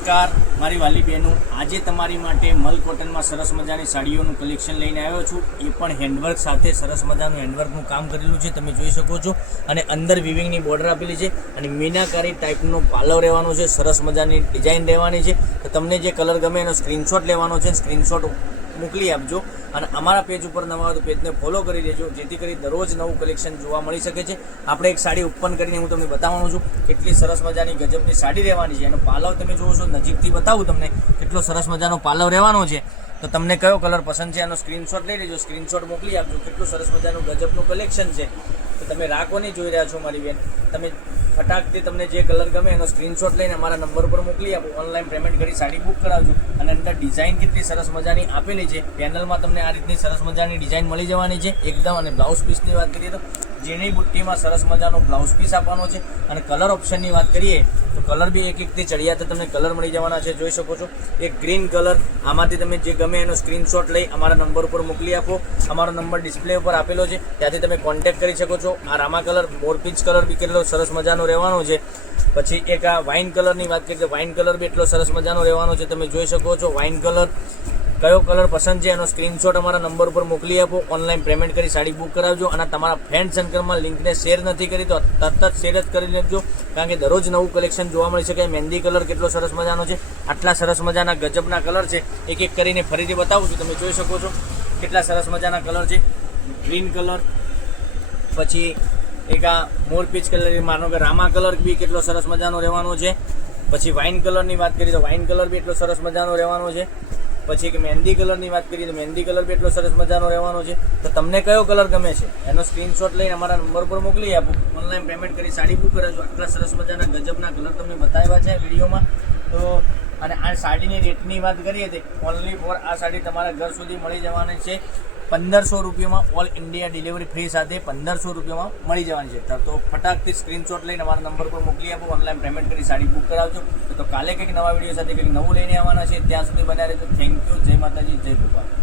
નમસ્કાર મારી વાલી બહેનો, આજે તમારી માટે મલ કોટનમાં સરસ મજાની સાડીઓનું કલેક્શન લઈને આવ્યો છું. એ પણ હેન્ડવર્ક સાથે સરસ મજાનું હેન્ડવર્કનું કામ કરેલું છે, તમે જોઈ શકો છો. અને અંદર વિવિંગની બોર્ડર આપેલી છે અને મીનાકારી ટાઈપનો પાલવ રહેવાનો છે, સરસ મજાની ડિઝાઇન રહેવાની છે. તો તમને જે કલર ગમે એનો સ્ક્રીનશોટ લેવાનો છે, સ્ક્રીનશોટ મોકલી આપજો. અને અમારા પેજ ઉપર નવા હોય તો પેજને ફોલો કરી દેજો, જેથી કરી દરરોજ નવું કલેક્શન જોવા મળી શકે છે. આપણે એક સાડી ઓપન કરીને હું તમને બતાવવાનો છું, કેટલી સરસ મજાની ગજબની સાડી રહેવાની છે. એનો પાલવ તમે જોવો છો, નજીકથી બતાવું તમને કેટલો સરસ મજાનો પાલવ રહેવાનો છે. તો તમને કયો કલર પસંદ છે એનો સ્ક્રીનશોટ લઈ લેજો, સ્ક્રીનશોટ મોકલી આપજો. કેટલું સરસ મજાનું ગજબનું કલેક્શન છે. તો તમે રાખો નહીં, જોઈ રહ્યા છો મારી બેન, તમે ફટાકથી તમને જે કલર ગમે એનો સ્ક્રીનશોટ લઈને અમારા નંબર ઉપર મોકલી આપો. ઓનલાઈન પેમેન્ટ કરી સાડી બુક કરાવજો. અને અંદર ડિઝાઇન કેટલી સરસ મજાની આપેલી છે, પેનલમાં તમને આ રીતની સરસ મજાની ડિઝાઇન મળી જવાની છે એકદમ. અને બ્લાઉઝ પીસની વાત કરીએ તો ઝીણી બુટ્ટીમાં સરસ મજાનો બ્લાઉઝ પીસ આપવાનો છે. અને કલર ઓપ્શનની વાત કરીએ તો કલર બી એક એકથી ચડિયાતા તમને કલર મળી જવાના છે, જોઈ શકો છો. એક ગ્રીન કલર, આમાંથી તમે જે ગમે એનો સ્ક્રીનશોટ લઈ અમારા નંબર ઉપર મોકલી આપો. અમારો નંબર ડિસ્પ્લે ઉપર આપેલો છે, ત્યાંથી તમે કોન્ટેક્ટ કરી શકો છો. આ રામા કલર, મોરપીંચ કલર બી કેટલો સરસ મજાનો રહેવાનો છે. પછી એક આ વાઇન કલરની વાત કરીએ તો વાઇન કલર બી એટલો સરસ મજાનો રહેવાનો છે, તમે જોઈ શકો છો. વાઇન કલર, કયો કલર પસંદ છે એનો સ્ક્રીનશોટ અમારા નંબર ઉપર મોકલી આપો. ઓનલાઈન પેમેન્ટ કરી સાડી બુક કરાવજો. અને તમારા ફ્રેન્ડ સર્કલમાં લિંકને શેર નથી કરી તો તરત જ શેર જ કરી લેજો, કારણ કે દરરોજ નવું કલેક્શન જોવા મળી શકે. મહેંદી કલર કેટલો સરસ મજાનો છે, આટલા સરસ મજાના ગજબના કલર છે. એક એક કરીને ફરીથી બતાવું છું, તમે જોઈ શકો છો કેટલા સરસ મજાના કલર છે. ગ્રીન કલર, પછી એક આ મોરપીચ કલર, માનો કે રામા કલર બી કેટલો સરસ મજાનો રહેવાનો છે. પછી વાઇન કલરની વાત કરીએ તો વાઇન કલર બી એટલો સરસ મજાનો રહેવાનો છે. પછી એક મહેંદી કલરની વાત કરીએ તો મહેંદી કલર બી એટલો સરસ મજાનો રહેવાનો છે. તો તમને કયો કલર ગમે છે એનો સ્ક્રીનશોટ લઈને અમારા નંબર પર મોકલી આપો. ઓનલાઈન પેમેન્ટ કરી સાડી બુક કરાવજો. આટલા સરસ મજાના ગજબના કલર તમને બતાવ્યા છે વિડીયોમાં. તો અને આ સાડીની રેટની વાત કરીએ તો ઓનલી ફોર આ સાડી તમારા ઘર સુધી મળી જવાની છે 1500 રૂપિયામાં. ઓલ ઇન્ડિયા ડિલિવરી ફ્રી સાથે 1500 રૂપિયામાં મળી જવાની છે. તો ફટાકથી સ્ક્રીનશોટ લઈને અમારા નંબર પર મોકલી આપો. ઓનલાઈન પેમેન્ટ કરી સાડી બુક કરાવજો. તો કાલે કંઈક નવા વિડીયો સાથે કંઈક નવું લઈને આવવાના છે. ત્યાં સુધી બન્યા રહેજો. Thank you. જય માતાજી, જય ભોપાલ.